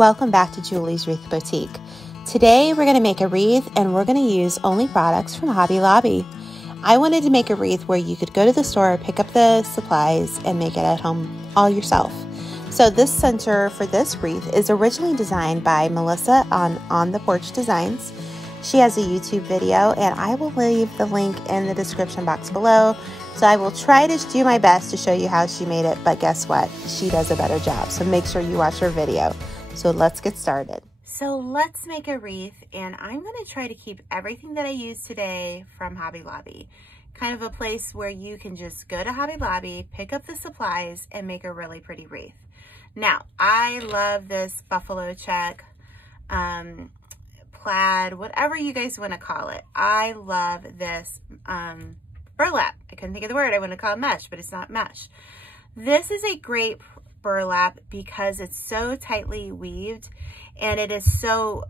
Welcome back to Julie's Wreath Boutique. Today we're going to make a wreath and we're going to use only products from Hobby Lobby. I wanted to make a wreath where you could go to the store, pick up the supplies, and make it at home all yourself. So this center for this wreath is originally designed by Melissa on the Porch Designs. She has a YouTube video and I will leave the link in the description box below. So I will try to do my best to show you how she made it, but guess what? She does a better job. So make sure you watch her video. So let's get started. So let's make a wreath, and I'm going to try to keep everything that I use today from Hobby Lobby. Kind of a place where you can just go to Hobby Lobby, pick up the supplies, and make a really pretty wreath. Now, I love this buffalo check, plaid, whatever you guys want to call it. I love this burlap. I couldn't think of the word. I want to call it mesh, but it's not mesh. This is a great burlap because it's so tightly weaved and it is so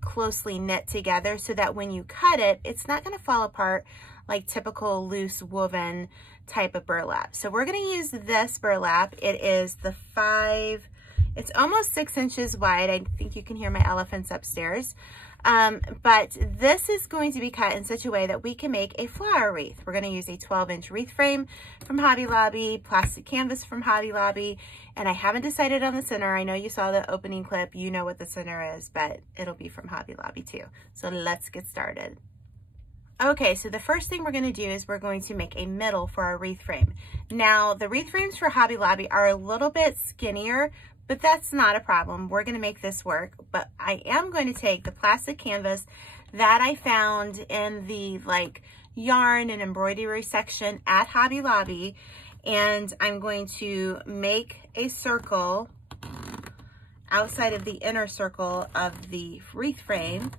closely knit together so that when you cut it, it's not going to fall apart like typical loose woven type of burlap. So we're going to use this burlap. It is it's almost 6 inches wide. I think you can hear my elephants upstairs. But this is going to be cut in such a way that we can make a flower wreath. We're going to use a 12-inch wreath frame from Hobby Lobby, plastic canvas from Hobby Lobby, and I haven't decided on the center. I know you saw the opening clip. You know what the center is, but it'll be from Hobby Lobby too. So let's get started. Okay, so the first thing we're going to do is we're going to make a middle for our wreath frame. Now, the wreath frames for Hobby Lobby are a little bit skinnier, but that's not a problem. We're going to make this work, but I am going to take the plastic canvas that I found in the yarn and embroidery section at Hobby Lobby, and I'm going to make a circle outside of the inner circle of the wreath frame.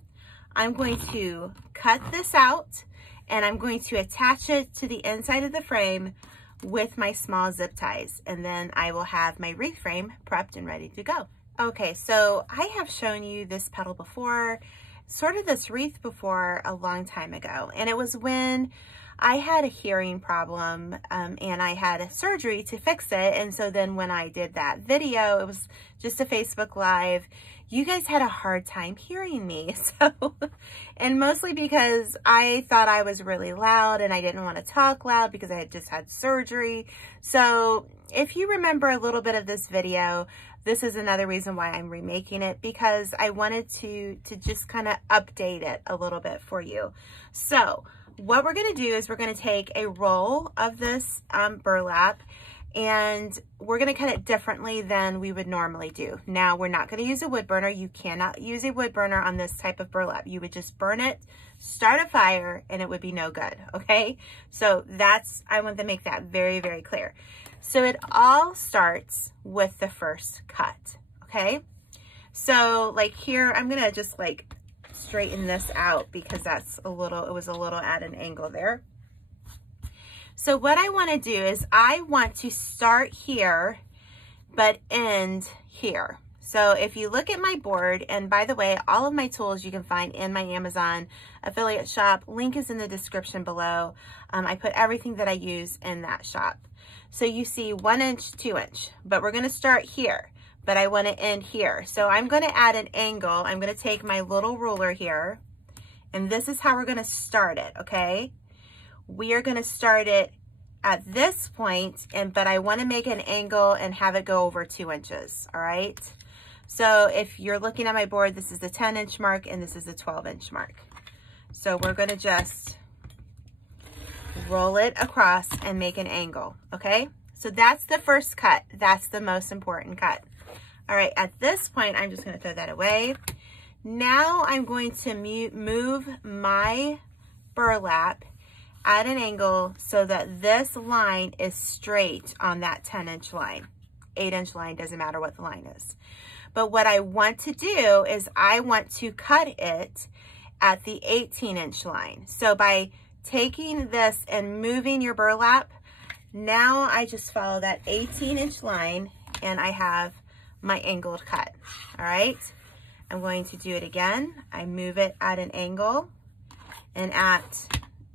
I'm going to cut this out and I'm going to attach it to the inside of the frame with my small zip ties, and then I will have my wreath frame prepped and ready to go. Okay, so I have shown you this petal before, sort of this wreath before a long time ago, and it was when I had a hearing problem and I had a surgery to fix it. And so then when I did that video, it was just a Facebook Live. You guys had a hard time hearing me. And mostly because I thought I was really loud and I didn't want to talk loud because I had just had surgery. So if you remember a little bit of this video, this is another reason why I'm remaking it, because I wanted to just kind of update it a little bit for you. So what we're going to do is we're going to take a roll of this burlap, and we're going to cut it differently than we would normally do. Now, we're not going to use a wood burner. You cannot use a wood burner on this type of burlap. You would just burn it, start a fire, and it would be no good, okay? So I want to make that very, very clear. So it all starts with the first cut, okay? So here, I'm going to just straighten this out because it was a little at an angle there. So what I want to do is I want to start here, but end here. So if you look at my board, and by the way, all of my tools you can find in my Amazon affiliate shop, link is in the description below. I put everything that I use in that shop. So you see 1 inch, 2 inch, but we're going to start here, but I want to end here. So I'm going to add an angle. I'm going to take my little ruler here, and this is how we're going to start it, okay? We are going to start it at this point, but I want to make an angle and have it go over 2 inches, all right? So if you're looking at my board, this is the 10-inch mark and this is the 12-inch mark. So we're going to just roll it across and make an angle, okay? So that's the first cut. That's the most important cut. All right, at this point, I'm just going to throw that away. Now I'm going to move my burlap at an angle so that this line is straight on that 10-inch line. 8-inch line, doesn't matter what the line is. But what I want to do is I want to cut it at the 18-inch line. So by taking this and moving your burlap, now I just follow that 18-inch line and I have my angled cut, all right? I'm going to do it again. I move it at an angle and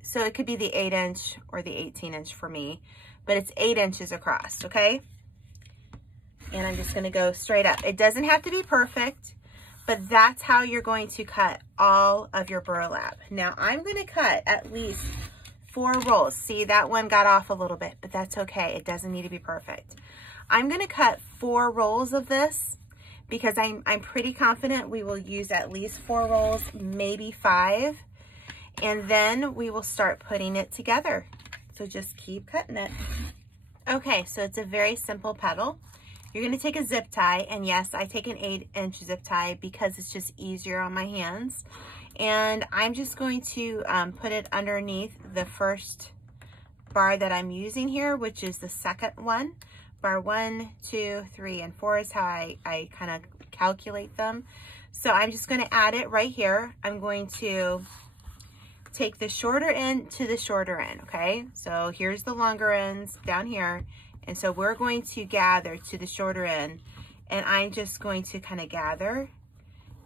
so it could be the 8-inch or the 18-inch for me, but it's 8 inches across, okay? And I'm just gonna go straight up. It doesn't have to be perfect, but that's how you're going to cut all of your burlap. Now I'm gonna cut at least 4 rolls. See, that one got off a little bit, but that's okay. It doesn't need to be perfect. I'm gonna cut 4 rolls of this because I'm pretty confident we will use at least 4 rolls, maybe 5, and then we will start putting it together. So just keep cutting it. Okay, so it's a very simple petal. You're gonna take a zip tie, and yes, I take an 8-inch zip tie because it's just easier on my hands. And I'm just going to put it underneath the first bar that I'm using here, which is the second one. Bar 1, 2, 3, and 4 is how I kind of calculate them. So I'm just gonna add it right here. I'm going to take the shorter end to the shorter end, okay? So here's the longer ends down here. And so we're going to gather to the shorter end, and I'm just going to kind of gather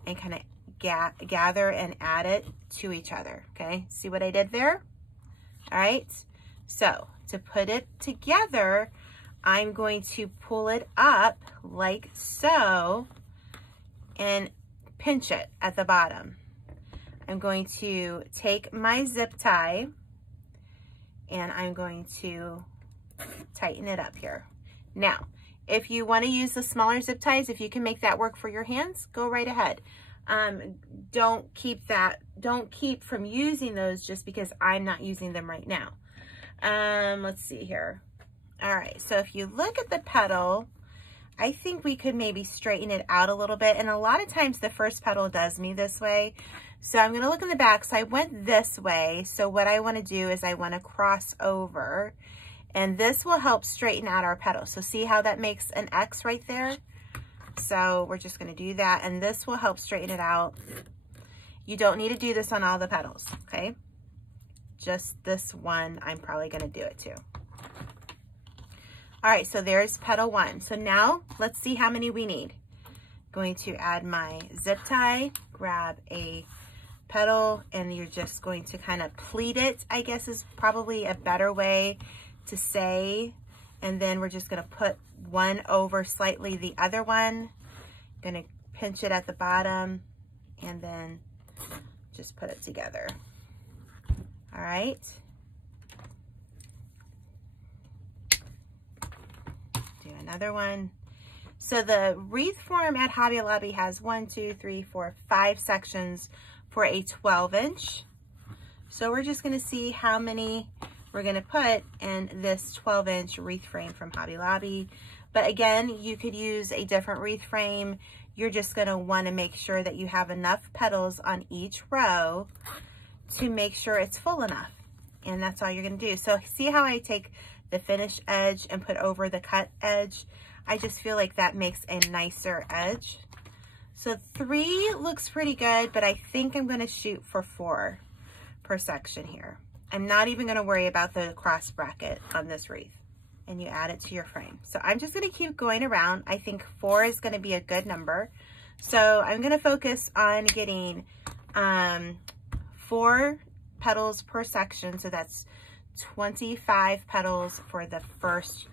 and kind of gather and add it to each other, okay? See what I did there? All right, so to put it together, I'm going to pull it up like so and pinch it at the bottom. I'm going to take my zip tie and I'm going to tighten it up here. Now, if you want to use the smaller zip ties, if you can make that work for your hands, go right ahead. Don't keep from using those just because I'm not using them right now. Let's see here. All right, so if you look at the petal, I think we could maybe straighten it out a little bit. And a lot of times the first petal does me this way. So I'm gonna look in the back. So I went this way. So what I wanna do is I wanna cross over, and this will help straighten out our petal. So see how that makes an X right there? So we're just gonna do that, and this will help straighten it out. You don't need to do this on all the petals, okay? Just this one, I'm probably gonna do it too. All right, so there's petal 1. So now let's see how many we need. Going to add my zip tie, grab a petal, and you're just going to kind of pleat it, I guess is probably a better way to say. And then we're just gonna put one over slightly the other one. Gonna pinch it at the bottom and then just put it together. All right. Do another one. So the wreath form at Hobby Lobby has 1, 2, 3, 4, 5 sections for a 12-inch. So we're just gonna see how many we're gonna put in this 12-inch wreath frame from Hobby Lobby. But again, you could use a different wreath frame. You're just gonna wanna make sure that you have enough petals on each row to make sure it's full enough. And that's all you're gonna do. So see how I take the finished edge and put over the cut edge? I just feel like that makes a nicer edge. So 3 looks pretty good, but I think I'm gonna shoot for 4 per section here. I'm not even gonna worry about the cross bracket on this wreath. And you add it to your frame. So I'm just gonna keep going around. I think 4 is gonna be a good number. So I'm gonna focus on getting 4 petals per section. So that's 25 petals for the first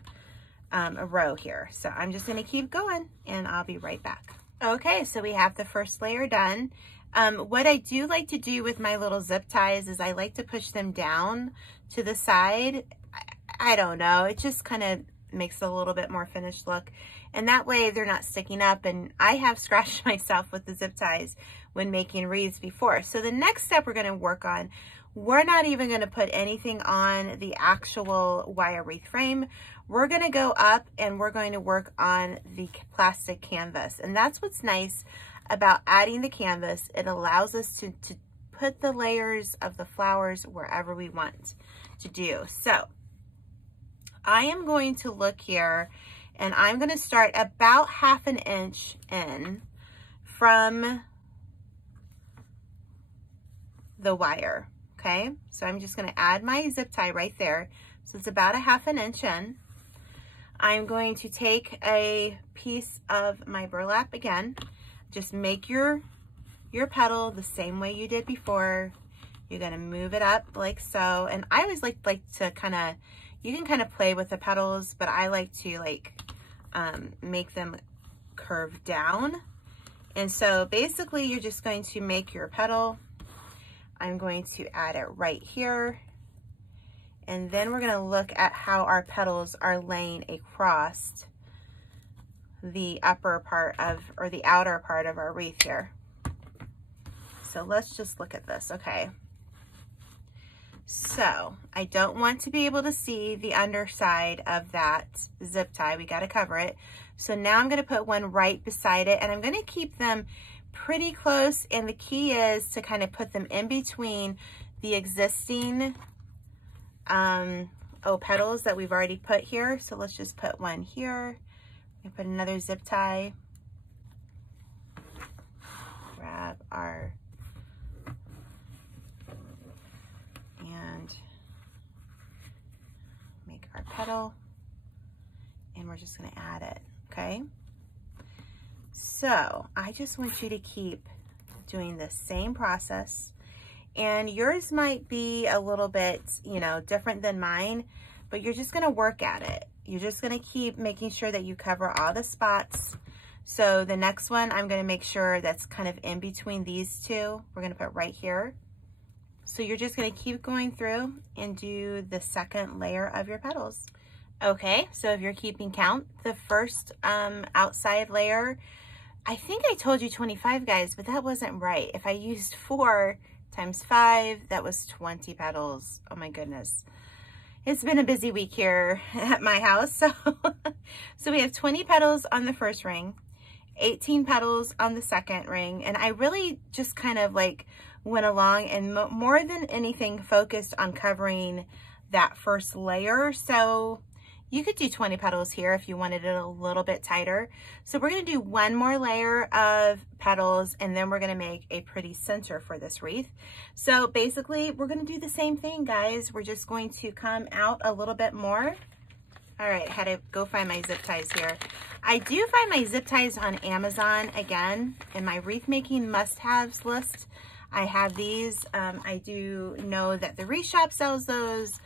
row here. So I'm just gonna keep going and I'll be right back. Okay, so we have the first layer done. What I do like to do with my little zip ties is I like to push them down to the side. I don't know, it just kind of makes a little bit more finished look. And that way they're not sticking up, and I have scratched myself with the zip ties when making wreaths before. So the next step we're gonna work on, we're not even gonna put anything on the actual wire wreath frame. We're gonna go up and we're going to work on the plastic canvas. And that's what's nice about adding the canvas. It allows us to put the layers of the flowers wherever we want to do. So I am going to look here and I'm gonna start about 1/2 inch in from the wire, okay? So I'm just gonna add my zip tie right there. So it's about 1/2 inch in. I'm going to take a piece of my burlap again. Just make your petal the same way you did before. You're gonna move it up like so. And I always like to kind of, you can kind of play with the petals, but I like to make them curve down. And so basically you're just going to make your petal. I'm going to add it right here. And then we're going to look at how our petals are laying across the upper part of, or the outer part of our wreath here. So let's just look at this, okay? So I don't want to be able to see the underside of that zip tie. We got to cover it. So now I'm going to put one right beside it, and I'm going to keep them pretty close. And the key is to kind of put them in between the existing petals that we've already put here. So let's just put one here. And put another zip tie. Grab our and make our petal, and we're just going to add it. Okay. So I just want you to keep doing the same process. And yours might be a little bit, you know, different than mine, but you're just going to work at it. You're just going to keep making sure that you cover all the spots. So the next one, I'm going to make sure that's kind of in between these two. We're going to put right here. So you're just going to keep going through and do the second layer of your petals. Okay, so if you're keeping count, the first outside layer, I think I told you 25, guys, but that wasn't right. If I used 4 times 5, that was 20 petals. Oh my goodness. It's been a busy week here at my house. So we have 20 petals on the first ring, 18 petals on the second ring. And I really just kind of like went along and more than anything focused on covering that first layer. So you could do 20 petals here if you wanted it a little bit tighter. So we're going to do one more layer of petals, and then we're going to make a pretty center for this wreath. So basically we're going to do the same thing, guys. We're just going to come out a little bit more. All right, I had to go find my zip ties here. I do find my zip ties on Amazon again in my wreath making must-haves list. I have these. I do know that the Wreath Shop sells those,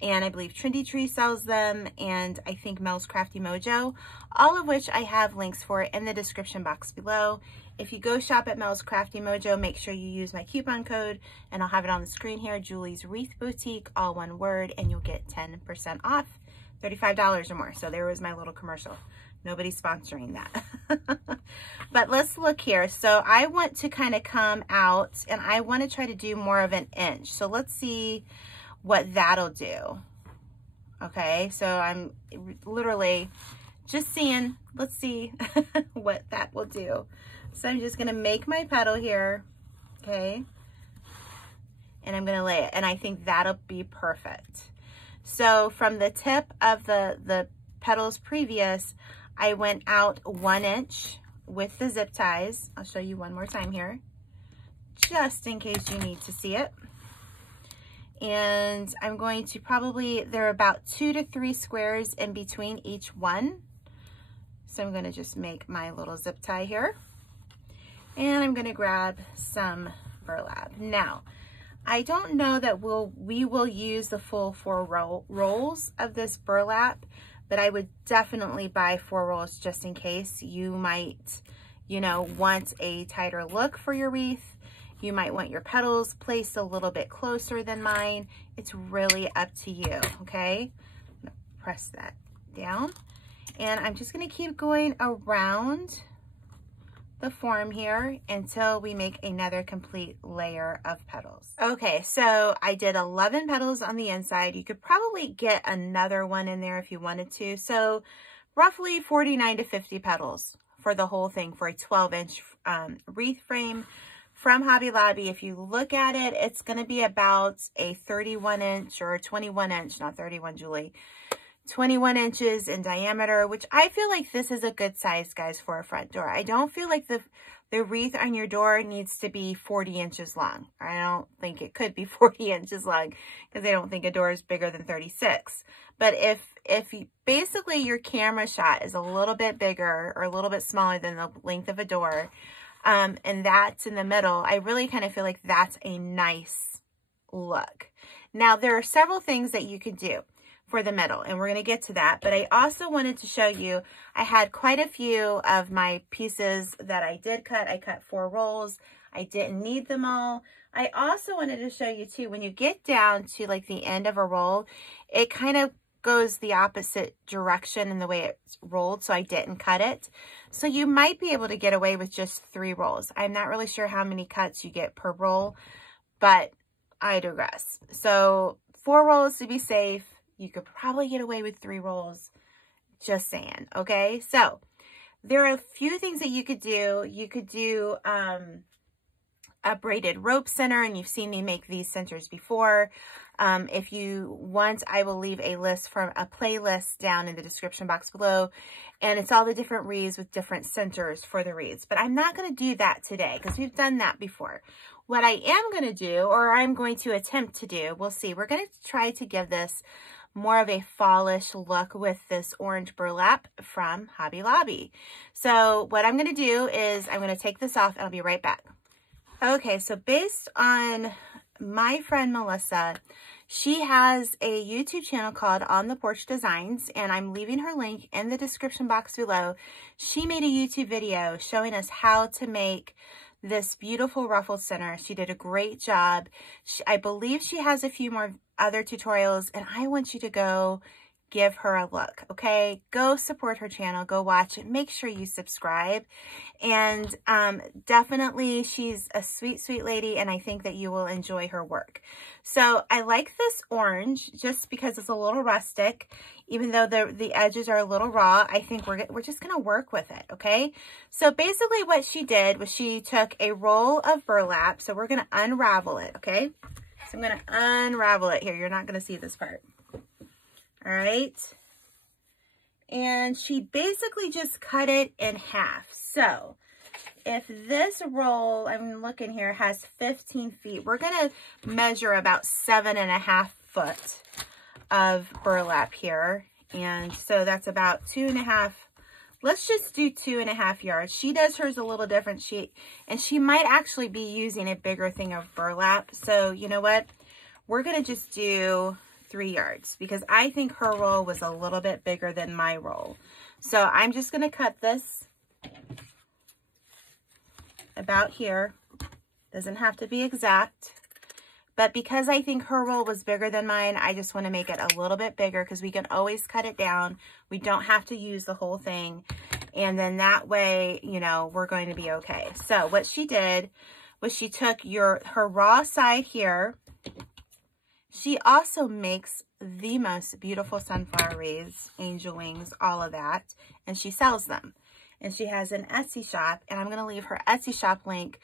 and I believe Trendy Tree sells them, and I think Mel's Crafty Mojo, all of which I have links for in the description box below. If you go shop at Mel's Crafty Mojo, make sure you use my coupon code, and I'll have it on the screen here, Julie's Wreath Boutique, all one word, and you'll get 10% off, $35 or more. So there was my little commercial. Nobody's sponsoring that. But let's look here. So I want to kind of come out, and I want to try to do more of an inch. So let's see what that'll do. Okay, so I'm literally just seeing, let's see what that will do. So I'm just gonna make my petal here, okay? And I'm gonna lay it, and I think that'll be perfect. So from the tip of the petals previous, I went out 1 inch with the zip ties. I'll show you one more time here, just in case you need to see it. And I'm going to probably, there are about 2 to 3 squares in between each one. So I'm going to just make my little zip tie here. And I'm going to grab some burlap. Now, I don't know that we will use the full 4 rolls of this burlap, but I would definitely buy 4 rolls just in case. You might, you know, want a tighter look for your wreath. You might want your petals placed a little bit closer than mine. It's really up to you, okay? I'm gonna press that down. And I'm just gonna keep going around the form here until we make another complete layer of petals. Okay, so I did 11 petals on the inside. You could probably get another one in there if you wanted to. So roughly 49 to 50 petals for the whole thing for a 12-inch wreath frame from Hobby Lobby. If you look at it, it's going to be about a 31-inch or 21-inch, not 31, Julie, 21 inches in diameter, which I feel like this is a good size, guys, for a front door. I don't feel like the wreath on your door needs to be 40 inches long. I don't think it could be 40 inches long because I don't think a door is bigger than 36. But if you, basically your camera shot is a little bit bigger or a little bit smaller than the length of a door, and that's in the middle, I really kind of feel like that's a nice look. Now, there are several things that you could do. for the middle, and we're going to get to that. But I also wanted to show you, I had quite a few of my pieces that I did cut. I cut 4 rolls. I didn't need them all. I also wanted to show you too, when you get down to like the end of a roll, it kind of goes the opposite direction in the way it's rolled, so I didn't cut it. So you might be able to get away with just 3 rolls. I'm not really sure how many cuts you get per roll, but I digress. So 4 rolls to be safe. You could probably get away with 3 rolls, just saying, okay? So there are a few things that you could do. You could do a braided rope center, and you've seen me make these centers before. If you want, I will leave a list from a playlist down in the description box below, and it's all the different wreaths with different centers for the wreaths. But I'm not going to do that today because we've done that before. What I am going to do, or I'm going to attempt to do, we'll see. We're going to try to give this more of a fallish look with this orange burlap from Hobby Lobby. So what I'm going to do is I'm going to take this off and I'll be right back. Okay, so based on my friend Melissa, she has a YouTube channel called On the Porch Designs, and I'm leaving her link in the description box below. She made a YouTube video showing us how to make this beautiful ruffled center. She did a great job. I believe she has a few more other tutorials, and I want you to go give her a look, okay? Go support her channel, go watch it, make sure you subscribe, and definitely she's a sweet, sweet lady, and I think that you will enjoy her work. So I like this orange just because it's a little rustic, even though the edges are a little raw. I think we're just gonna work with it, okay? So basically what she did was she took a roll of burlap, so we're gonna unravel it, okay? So I'm gonna unravel it here. You're not gonna see this part. All right. And she basically just cut it in half. So if this roll, I'm looking here, has 15 feet, we're going to measure about 7.5 foot of burlap here. And so that's about 2.5. Let's just do 2.5 yards. She does hers a little different. And she might actually be using a bigger thing of burlap. So you know what? We're going to just do 3 yards because I think her roll was a little bit bigger than my roll. So I'm just going to cut this about here. Doesn't have to be exact, but because I think her roll was bigger than mine, I just want to make it a little bit bigger because we can always cut it down. We don't have to use the whole thing. And then that way, you know, we're going to be okay. So what she did was she took her raw side here. She also makes the most beautiful sunflower wreaths, angel wings, all of that, and she sells them. And she has an Etsy shop, and I'm going to leave her Etsy shop link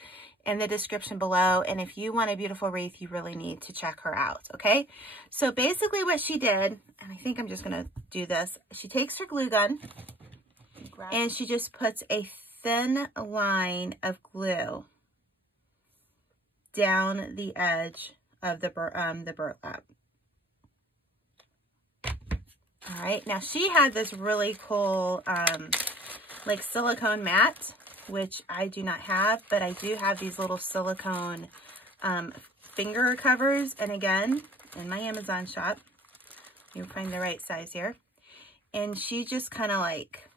in the description below. And if you want a beautiful wreath, you really need to check her out, okay? So basically what she did, and I think I'm just going to do this, she takes her glue gun, and she just puts a thin line of glue down the edge of the burlap. All right, now she had this really cool like silicone mat, which I do not have, but I do have these little silicone finger covers. And again, in my Amazon shop, you'll find the right size here. And she just kind of like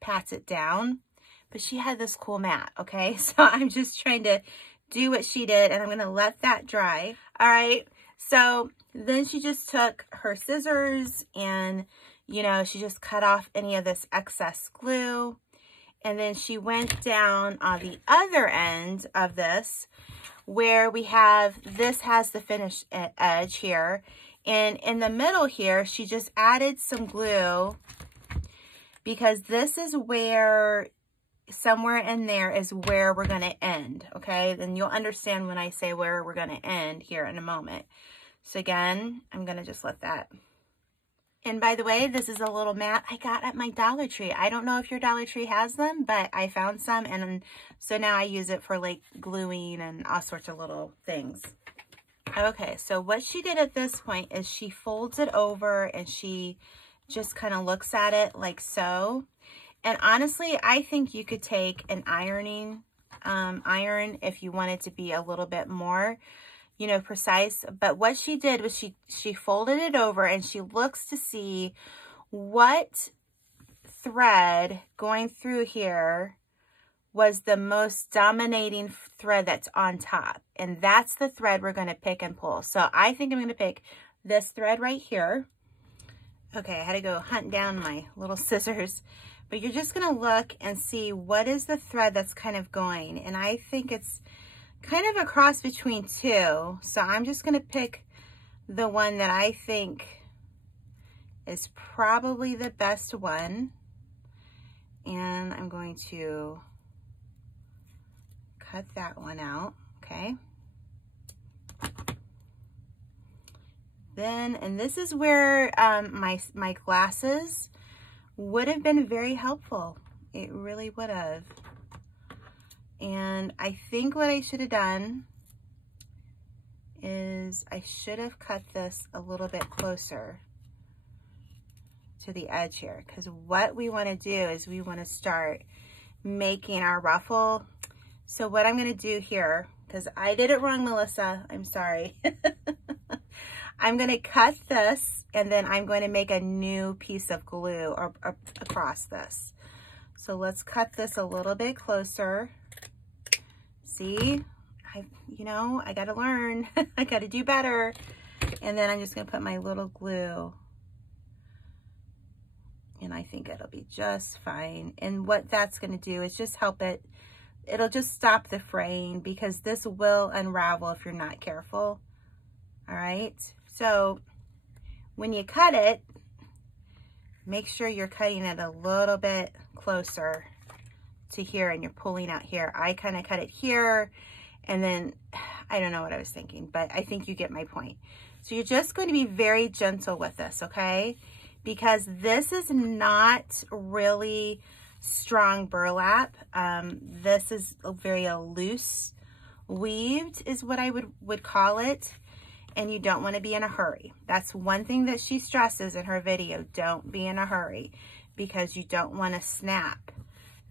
pats it down, but she had this cool mat, okay? So I'm just trying to do what she did, and I'm going to let that dry. All right, so then she just took her scissors and, you know, she just cut off any of this excess glue, and then she went down on the other end of this where we have, this has the finished edge here, and in the middle here she just added some glue because this is where, somewhere in there is where we're going to end, okay? Then you'll understand when I say where we're going to end here in a moment. So again, I'm going to just let that. And by the way, this is a little mat I got at my Dollar Tree. I don't know if your Dollar Tree has them, but I found some, and so now I use it for like gluing and all sorts of little things. Okay, so what she did at this point is she folds it over and she just kind of looks at it like so. And honestly, I think you could take an ironing iron if you wanted to be a little bit more, you know, precise. But what she did was she folded it over and she looks to see what thread going through here was the most dominating thread that's on top. And that's the thread we're going to pick and pull. So I think I'm going to pick this thread right here. Okay, I had to go hunt down my little scissors. But you're just going to look and see what is the thread that's kind of going. And I think it's kind of a cross between two. So I'm just going to pick the one that I think is probably the best one. And I'm going to cut that one out, okay? Then, and this is where my glasses would have been very helpful. It really would have. And I think what I should have done is I should have cut this a little bit closer to the edge here, because what we want to do is we want to start making our ruffle. So what I'm going to do here, because I did it wrong, Melissa, I'm sorry. I'm going to cut this and then I'm going to make a new piece of glue or across this. So let's cut this a little bit closer. See, you know, I got to learn. I got to do better. And then I'm just going to put my little glue. And I think it'll be just fine. And what that's going to do is just help it. It'll just stop the fraying, because this will unravel if you're not careful. All right. So when you cut it, make sure you're cutting it a little bit closer to here and you're pulling out here. I kind of cut it here, and then I don't know what I was thinking, but I think you get my point. So you're just going to be very gentle with this, okay? Because this is not really strong burlap. This is a very loose weaved is what I would call it. And you don't want to be in a hurry. That's one thing that she stresses in her video. Don't be in a hurry, because you don't want to snap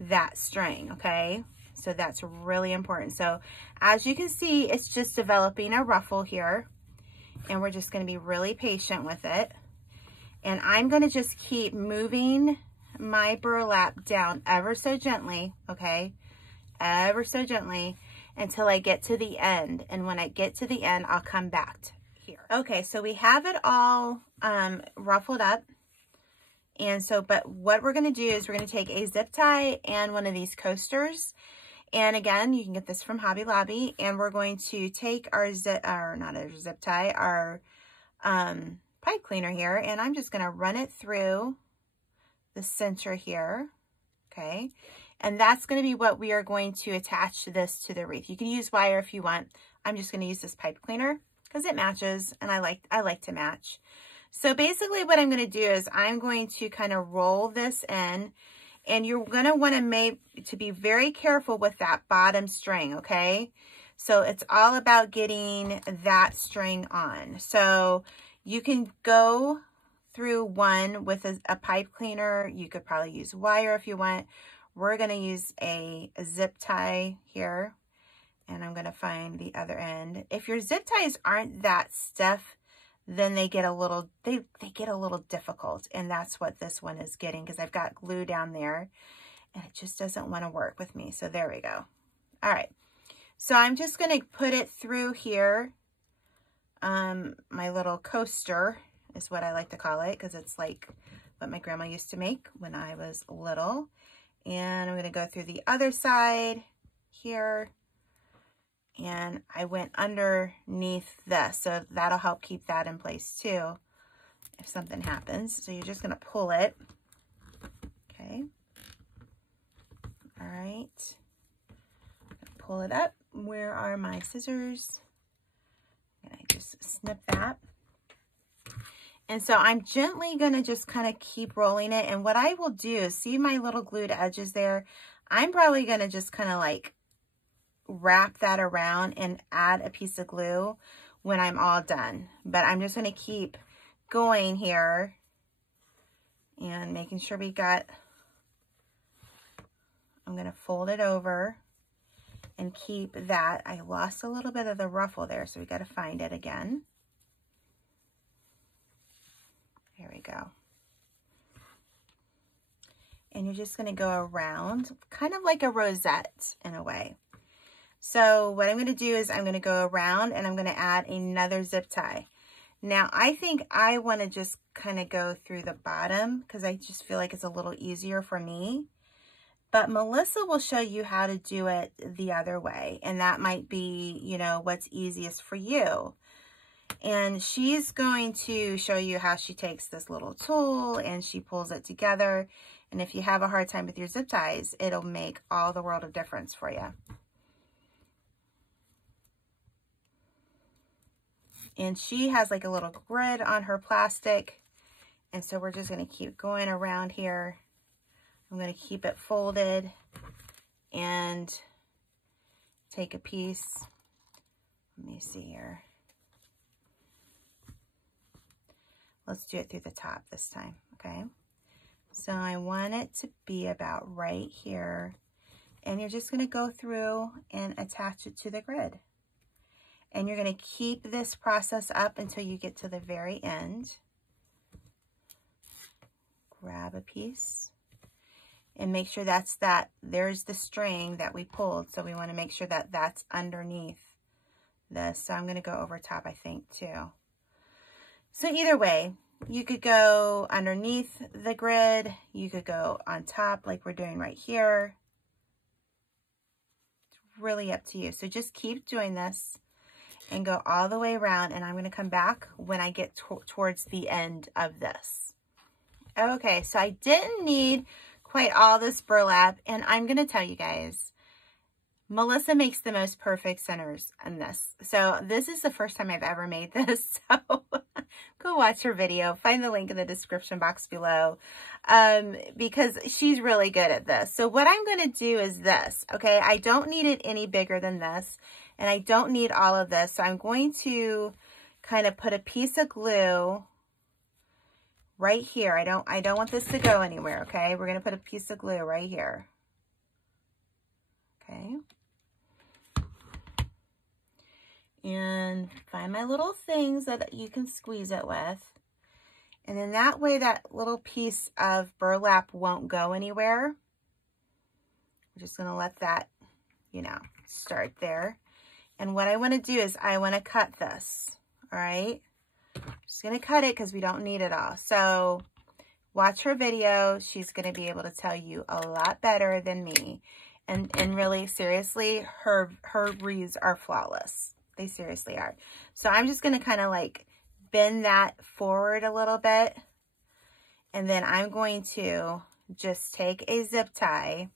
that string, okay? So that's really important. So as you can see, it's just developing a ruffle here, and we're just going to be really patient with it. And I'm going to just keep moving my burlap down ever so gently, okay? Ever so gently, until I get to the end. And when I get to the end, I'll come back to here. Okay, so we have it all ruffled up. And so, but what we're going to do is we're going to take a zip tie and one of these coasters. And again, you can get this from Hobby Lobby. And we're going to take our zip tie, our pipe cleaner here. And I'm just going to run it through the center here. Okay. And that's going to be what we are going to attach this to the wreath. You can use wire if you want. I'm just going to use this pipe cleaner because it matches, and I like to match. So basically what I'm going to do is I'm going to kind of roll this in, and you're going to want to be very careful with that bottom string, okay? So it's all about getting that string on. So you can go through one with a pipe cleaner. You could probably use wire if you want. We're going to use a zip tie here, and I'm going to find the other end. If your zip ties aren't that stiff, then they get a little, they get a little difficult, and that's what this one is getting, because I've got glue down there, and it just doesn't want to work with me. So there we go. All right. So I'm just going to put it through here. My little coaster is what I like to call it, because it's like what my grandma used to make when I was little. And I'm going to go through the other side here. And I went underneath this, so that'll help keep that in place too if something happens. So you're just going to pull it. Okay. All right. Pull it up. Where are my scissors? And I just snip that. And so I'm gently going to just kind of keep rolling it. And what I will do is, see my little glued edges there? I'm probably going to just kind of like wrap that around and add a piece of glue when I'm all done. But I'm just going to keep going here and making sure we got, I'm going to fold it over. and keep that. I lost a little bit of the ruffle there, so we got to find it again. There we go. And you're just going to go around, kind of like a rosette in a way. So what I'm going to do is I'm going to go around and I'm going to add another zip tie. Now I think I want to just kind of go through the bottom because I just feel like it's a little easier for me. But Melissa will show you how to do it the other way. And that might be, you know, what's easiest for you. And she's going to show you how she takes this little tool and she pulls it together. And if you have a hard time with your zip ties, it'll make all the world of difference for you. And she has like a little grid on her plastic. And so we're just going to keep going around here. I'm going to keep it folded and take a piece. Let me see here. Let's do it through the top this time, okay? So I want it to be about right here. And you're just going to go through and attach it to the grid. And you're going to keep this process up until you get to the very end. Grab a piece. And make sure there's the string that we pulled. So we want to make sure that that's underneath this. So I'm going to go over top, I think, too. So either way, you could go underneath the grid. You could go on top like we're doing right here. It's really up to you. So just keep doing this and go all the way around. And I'm going to come back when I get towards the end of this. Okay, so I didn't need quite all this burlap, and I'm going to tell you guys, Melissa makes the most perfect centers in this. So this is the first time I've ever made this, so go watch her video. Find the link in the description box below, because she's really good at this. So what I'm going to do is this, okay? I don't need it any bigger than this, and I don't need all of this, so I'm going to kind of put a piece of glue right here. I don't want this to go anywhere, okay? We're going to put a piece of glue right here. Okay. And find my little things that you can squeeze it with. And then that way that little piece of burlap won't go anywhere. We're just going to let that, you know, start there. And what I want to do is I want to cut this, all right? Just going to cut it because we don't need it all. So watch her video. She's going to be able to tell you a lot better than me. And really, seriously, her wreaths are flawless. They seriously are. So I'm just going to kind of like bend that forward a little bit. And then I'm going to just take a zip tie.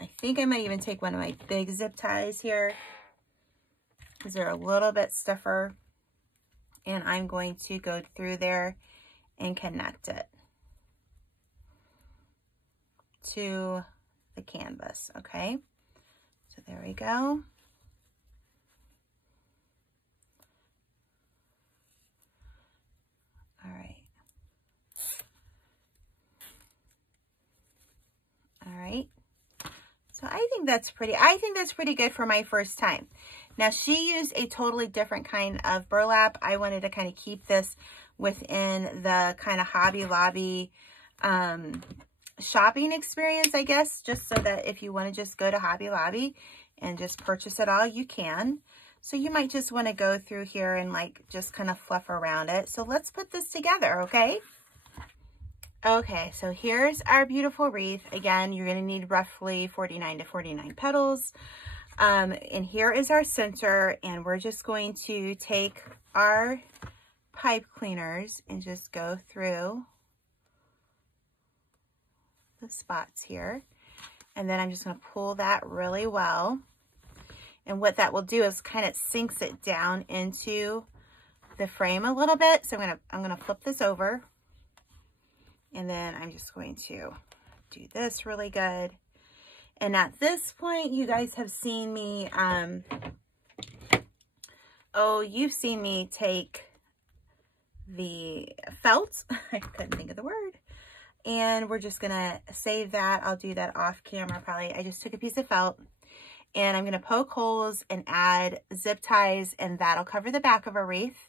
I think I might even take one of my big zip ties here, because they're a little bit stiffer, and I'm going to go through there and connect it to the canvas, okay? So there we go. All right. All right. So I think that's pretty good for my first time. Now she used a totally different kind of burlap. I wanted to kind of keep this within the kind of Hobby Lobby shopping experience, I guess, just so that if you want to just go to Hobby Lobby and just purchase it all, you can. So you might just want to go through here and like just kind of fluff around it. So let's put this together, okay? Okay, so here's our beautiful wreath. Again, you're going to need roughly 49 to 49 petals. And here is our center, and we're just going to take our pipe cleaners and just go through the spots here. And then I'm just going to pull that really well. And what that will do is kind of sinks it down into the frame a little bit. So I'm going to flip this over. And then I'm just going to do this really good. And at this point, you guys have seen me, you've seen me take the felt, I couldn't think of the word, And we're just gonna save that. I'll do that off camera probably. I just took a piece of felt and I'm gonna poke holes and add zip ties, and that'll cover the back of our wreath.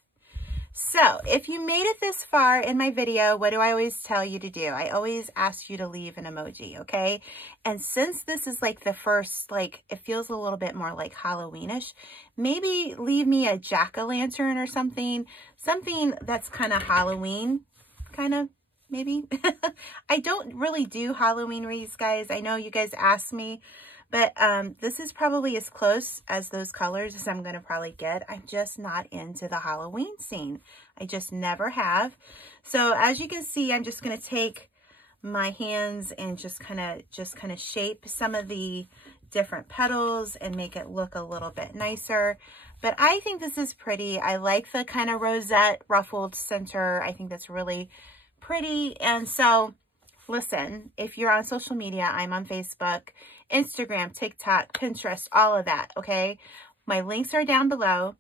So if you made it this far in my video, what do I always tell you to do? I always ask you to leave an emoji, okay? And since this is like the first, like, it feels a little bit more like Halloweenish, maybe leave me a jack-o'-lantern or something that's kind of Halloween, kind of, maybe. I don't really do Halloween wreaths, guys. I know you guys asked me, but this is probably as close as those colors as I'm going to probably get. I'm just not into the Halloween scene. I just never have. So as you can see, I'm just going to take my hands and just kind of shape some of the different petals and make it look a little bit nicer. But I think this is pretty. I like the kind of rosette ruffled center. I think that's really pretty. And so listen, if you're on social media, I'm on Facebook, Instagram, TikTok, Pinterest, all of that, okay? My links are down below.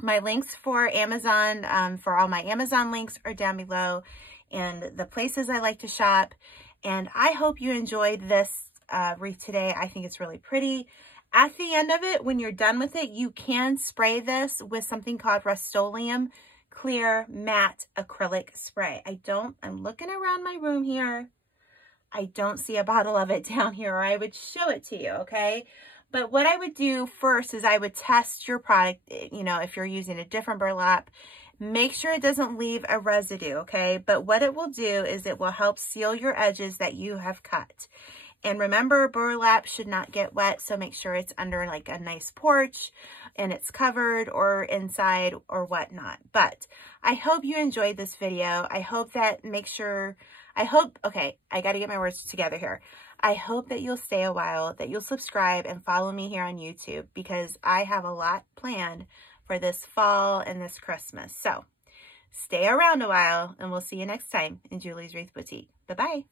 My links for Amazon, for all my Amazon links are down below, and the places I like to shop. And I hope you enjoyed this wreath today. I think it's really pretty. At the end of it, when you're done with it, you can spray this with something called Rust-Oleum Clear Matte Acrylic Spray. I'm looking around my room here. I don't see a bottle of it down here, or I would show it to you, okay? But what I would do first is I would test your product, you know, if you're using a different burlap, make sure it doesn't leave a residue, okay? But what it will do is it will help seal your edges that you have cut. And remember, burlap should not get wet, so make sure it's under like a nice porch and it's covered or inside or whatnot. But I hope you enjoyed this video. I hope that okay, I got to get my words together here. I hope that you'll stay a while, that you'll subscribe and follow me here on YouTube, because I have a lot planned for this fall and this Christmas. So stay around a while, and we'll see you next time in Julie's Wreath Boutique. Bye-bye.